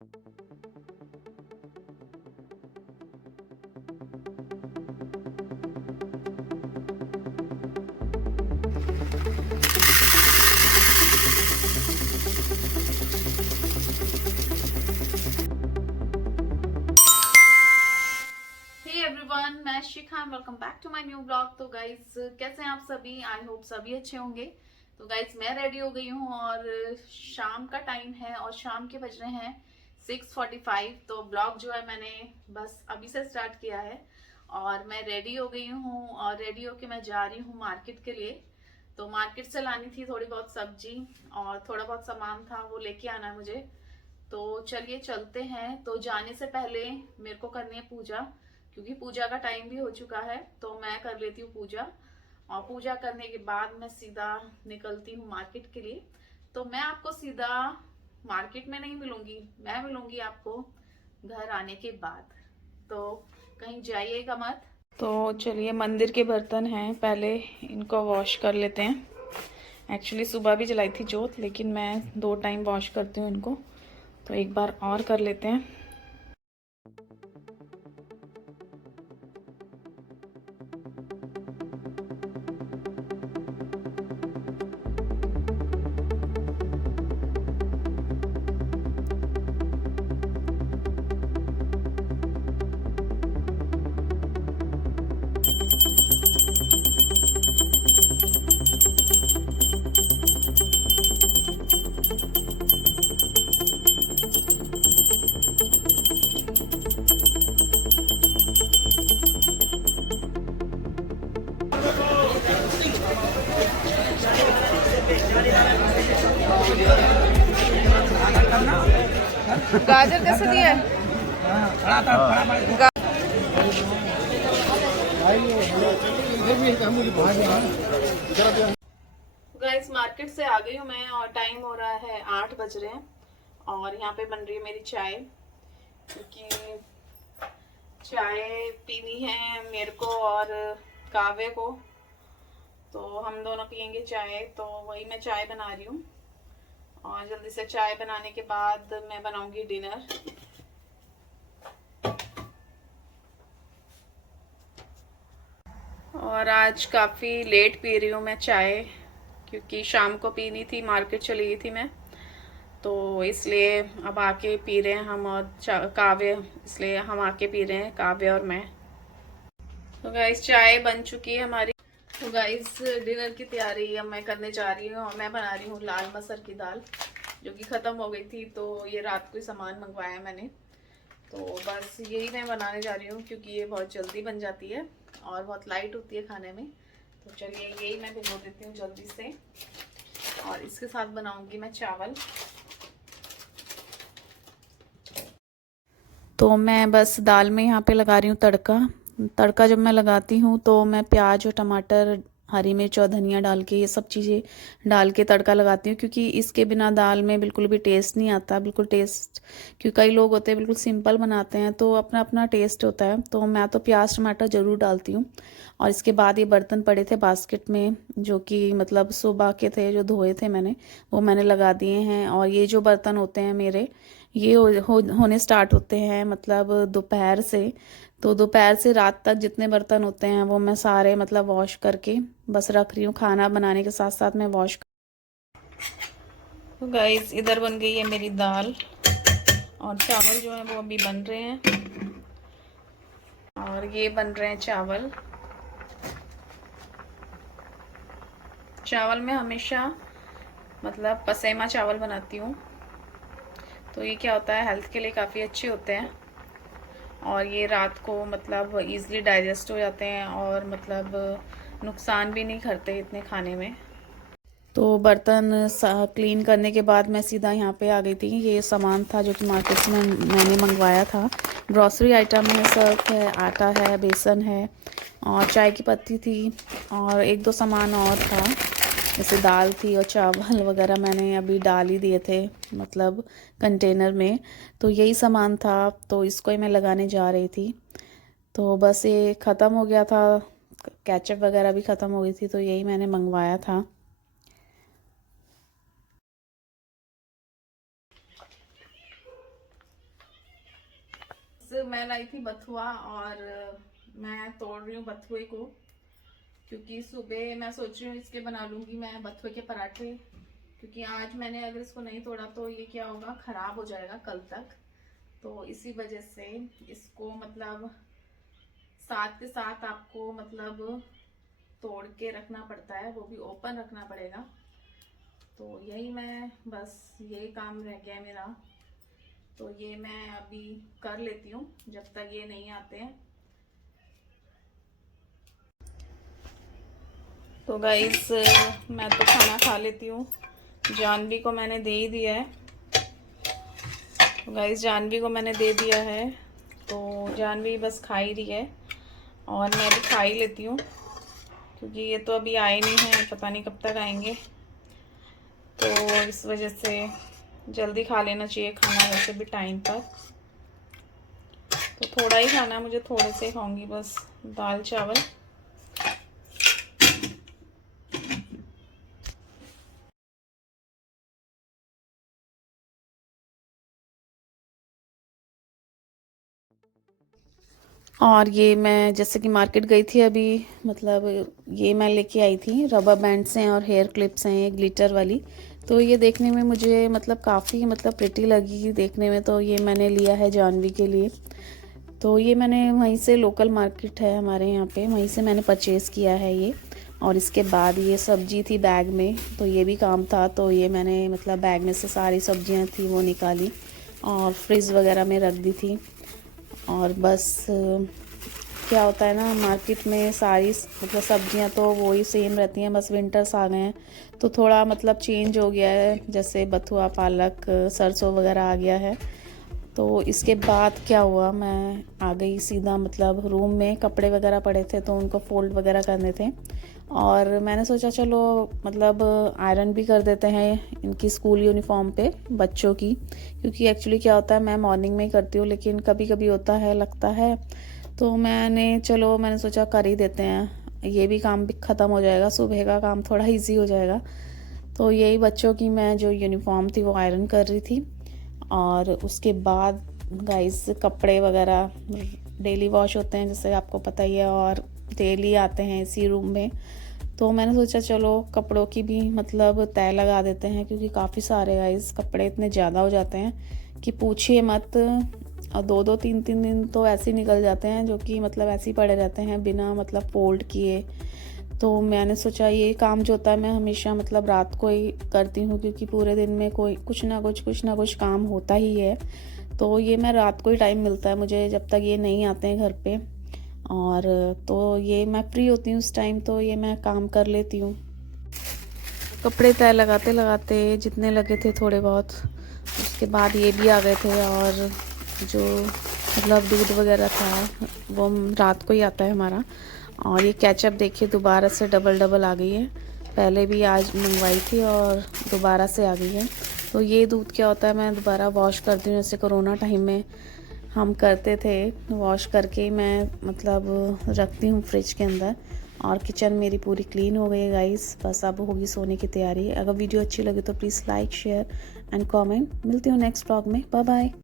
Everyone, मैं Shikha, welcome back to my new blog. तो guys कैसे हैं आप सभी? आई होप सभी अच्छे होंगे। तो गाइज मैं रेडी हो गई हूँ और शाम का टाइम है और शाम के बज रहे हैं 6:45। तो ब्लॉग जो है मैंने बस अभी से स्टार्ट किया है और मैं रेडी हो गई हूँ और रेडी होके मैं जा रही हूँ मार्केट के लिए। तो मार्केट से लानी थी थोड़ी बहुत सब्जी और थोड़ा बहुत सामान था, वो लेके आना है मुझे। तो चलिए चलते हैं। तो जाने से पहले मेरे को करनी है पूजा, क्योंकि पूजा का टाइम भी हो चुका है। तो मैं कर लेती हूँ पूजा और पूजा करने के बाद मैं सीधा निकलती हूँ मार्केट के लिए। तो मैं आपको सीधा मार्केट में नहीं मिलूंगी, मैं मिलूंगी आपको घर आने के बाद। तो कहीं जाइएगा मत। तो चलिए, मंदिर के बर्तन हैं, पहले इनको वॉश कर लेते हैं। एक्चुअली सुबह भी जलाई थी जोत, लेकिन मैं 2 टाइम वॉश करती हूँ इनको, तो एक बार और कर लेते हैं। गाजर कैसे दिया है? गाइस मार्केट से आ गई हूँ मैं और टाइम हो रहा है 8 बज रहे हैं और यहाँ पे बन रही है मेरी चाय, क्योंकि चाय पीनी है मेरे को और काव्य को। तो हम दोनों पियेंगे चाय, तो वही मैं चाय बना रही हूँ और जल्दी से चाय बनाने के बाद मैं बनाऊंगी डिनर। और आज काफ़ी लेट पी रही हूँ मैं चाय, क्योंकि शाम को पीनी थी, मार्केट चली गई थी मैं, तो इसलिए अब आके पी रहे हैं हम और काव्य, इसलिए हम आके पी रहे हैं काव्य और मैं। तो गाइस चाय बन चुकी है हमारी। तो गाइस डिनर की तैयारी अब मैं करने जा रही हूँ और मैं बना रही हूँ लाल मसर की दाल, जो कि ख़त्म हो गई थी। तो ये रात को ही सामान मंगवाया मैंने, तो बस यही मैं बनाने जा रही हूँ, क्योंकि ये बहुत जल्दी बन जाती है और बहुत लाइट होती है खाने में। तो चलिए यही मैं भिगो देती हूँ जल्दी से और इसके साथ बनाऊंगी मैं चावल। तो मैं बस दाल में यहाँ पे लगा रही हूँ तड़का। तड़का जब मैं लगाती हूँ तो मैं प्याज और टमाटर, हरी मिर्च और धनिया डाल के, ये सब चीज़ें डाल के तड़का लगाती हूँ, क्योंकि इसके बिना दाल में बिल्कुल भी टेस्ट नहीं आता, बिल्कुल टेस्ट। क्योंकि कई लोग होते हैं बिल्कुल सिंपल बनाते हैं, तो अपना अपना टेस्ट होता है। तो मैं तो प्याज टमाटर ज़रूर डालती हूँ। और इसके बाद ये बर्तन पड़े थे बास्केट में, जो कि मतलब सुबह के थे, जो धोए थे मैंने, वो मैंने लगा दिए हैं। और ये जो बर्तन होते हैं मेरे, ये होने स्टार्ट होते हैं मतलब दोपहर से। तो दोपहर से रात तक जितने बर्तन होते हैं वो मैं सारे मतलब वॉश करके बस रख रही हूँ, खाना बनाने के साथ साथ मैं वॉश। तो गाइस इधर बन गई है मेरी दाल और चावल जो है वो अभी बन रहे हैं। और ये बन रहे हैं चावल। चावल में हमेशा मतलब पसेमा चावल बनाती हूँ, तो ये क्या होता है, हेल्थ के लिए काफ़ी अच्छे होते हैं और ये रात को मतलब इजीली डाइजेस्ट हो जाते हैं और मतलब नुकसान भी नहीं करते इतने खाने में। तो बर्तन क्लीन करने के बाद मैं सीधा यहाँ पे आ गई थी। ये सामान था जो कि मार्केट से मैंने मंगवाया था। ग्रॉसरी आइटम है, सर्फ है, आटा है, बेसन है और चाय की पत्ती थी और एक दो सामान और था, जैसे दाल थी और चावल वगैरह मैंने अभी डाल ही दिए थे मतलब कंटेनर में। तो यही सामान था, तो इसको ही मैं लगाने जा रही थी। तो बस ये ख़त्म हो गया था, केचप वगैरह भी ख़त्म हो गई थी, तो यही मैंने मंगवाया था। गाइस मैं लाई थी बथुआ और मैं तोड़ रही हूँ बथुए को, क्योंकि सुबह मैं सोच रही हूँ इसके बना लूँगी मैं बथुए के पराठे, क्योंकि आज मैंने अगर इसको नहीं तोड़ा तो ये क्या होगा, ख़राब हो जाएगा कल तक। तो इसी वजह से इसको मतलब साथ के साथ आपको मतलब तोड़ के रखना पड़ता है, वो भी ओपन रखना पड़ेगा। तो यही मैं बस ये काम रह गया है मेरा, तो ये मैं अभी कर लेती हूँ जब तक ये नहीं आते हैं। तो गाइस मैं तो खाना खा लेती हूँ, जानवी को मैंने दे ही दिया है। तो गाइस जानवी को मैंने दे दिया है, तो जानवी बस खा ही रही है और मैं भी खा ही लेती हूँ, क्योंकि ये तो अभी आए नहीं हैं, पता नहीं कब तक आएंगे। तो इस वजह से जल्दी खा लेना चाहिए खाना, वैसे भी टाइम पर। तो थोड़ा ही खाना, मुझे थोड़े से खाऊंगी बस, दाल चावल। और ये मैं जैसे कि मार्केट गई थी अभी, मतलब ये मैं लेके आई थी, रबर बैंड्स हैं और हेयर क्लिप्स हैं, ये ग्लिटर वाली। तो ये देखने में मुझे मतलब काफ़ी मतलब प्रिटी लगी देखने में, तो ये मैंने लिया है जानवी के लिए। तो ये मैंने वहीं से, लोकल मार्केट है हमारे यहाँ पे, वहीं से मैंने परचेज़ किया है ये। और इसके बाद ये सब्जी थी बैग में, तो ये भी काम था, तो ये मैंने मतलब बैग में से सारी सब्जियाँ थी वो निकाली और फ्रिज वगैरह में रख दी थी। और बस क्या होता है ना, मार्केट में सारी मतलब सब्जियां तो वही सेम रहती हैं, बस विंटर्स आ गए हैं तो थोड़ा मतलब चेंज हो गया है, जैसे बथुआ, पालक, सरसों वगैरह आ गया है। तो इसके बाद क्या हुआ, मैं आ गई सीधा मतलब रूम में, कपड़े वगैरह पड़े थे तो उनको फोल्ड वगैरह करने थे। और मैंने सोचा चलो मतलब आयरन भी कर देते हैं इनकी स्कूल यूनिफॉर्म पे बच्चों की, क्योंकि एक्चुअली क्या होता है, मैं मॉर्निंग में ही करती हूँ, लेकिन कभी कभी होता है, लगता है, तो मैंने सोचा कर ही देते हैं, ये भी काम भी ख़त्म हो जाएगा, सुबह का काम थोड़ा इजी हो जाएगा। तो यही बच्चों की मैं जो यूनिफॉर्म थी वो आयरन कर रही थी। और उसके बाद गाइस कपड़े वगैरह डेली वॉश होते हैं, जैसे आपको पता ही है, और डेली आते हैं इसी रूम में। तो मैंने सोचा चलो कपड़ों की भी मतलब तय लगा देते हैं, क्योंकि काफ़ी सारे गाइस कपड़े इतने ज़्यादा हो जाते हैं कि पूछिए मत। और 2-2 3-3 दिन तो ऐसे ही निकल जाते हैं, जो कि मतलब ऐसे ही पड़े रहते हैं बिना मतलब फोल्ड किए। तो मैंने सोचा ये काम जो होता है मैं हमेशा मतलब रात को ही करती हूँ, क्योंकि पूरे दिन में कोई कुछ ना कुछ काम होता ही है। तो ये मैं रात को ही टाइम मिलता है मुझे, जब तक ये नहीं आते हैं घर पे। और तो ये मैं फ्री होती हूँ उस टाइम, तो ये मैं काम कर लेती हूँ। कपड़े तय लगाते लगाते जितने लगे थे थोड़े बहुत, उसके बाद ये भी आ गए थे। और जो मतलब दूध वगैरह था वो रात को ही आता है हमारा। और ये केचप देखिए दोबारा से डबल आ गई है, पहले भी आज मंगवाई थी और दोबारा से आ गई है। तो ये दूध क्या होता है, मैं दोबारा वॉश करती हूँ, जैसे कोरोना टाइम में हम करते थे, वॉश करके मैं मतलब रखती हूँ फ्रिज के अंदर। और किचन मेरी पूरी क्लीन हो गई है गाइस, बस अब होगी सोने की तैयारी। अगर वीडियो अच्छी लगे तो please like, share and comment. मिलती हूँ नेक्स्ट व्लॉग में, बाय बाय।